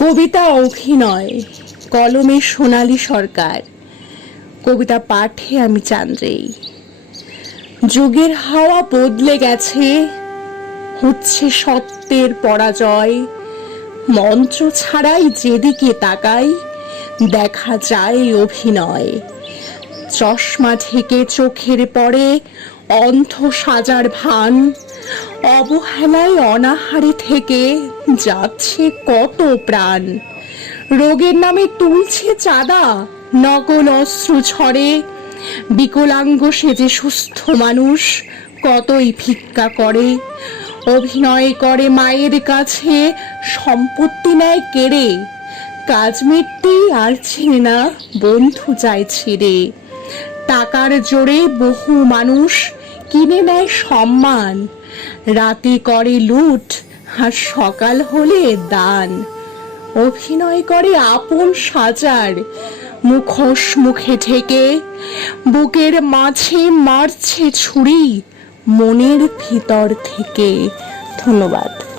কবিতা অভিনয় কলমে সোনালী সরকার, কবিতা পাঠে আমি চান্দ্রেই। যুগের হাওয়া বদলে গেছে, হচ্ছে সত্যের পরাজয়। মন্ত্র ছাড়াই যেদিকে তাকাই দেখা যায় অভিনয়। চশমা ঢেকে চোখের পরে অন্ধ সাজার ভান, অবহেলায় অনাহারে থেকে যাচ্ছে কত প্রাণ। রোগের নামে তুলছে চাঁদা, নকল অশ্রু ঝরে। বিকলাঙ্গ সেজে সুস্থ মানুষ কতই ভিক্ষা করে। অভিনয় করে মায়ের কাছে সম্পত্তি নেয় কেড়ে। কাজ মিটতেই আর ছিঁড়ে না বন্ধু যায় ছিঁড়ে। টাকার জোরে বহু মানুষ কিনে নেয় সম্মান। রাতে করে লুট আর সকাল হলে দান। অভিনয় করে আপন সাজার, মুখোশ মুখে ঢেকে। বুকের মাঝে মারছে ছুরি মনের ভিতর থেকে। ধন্যবাদ।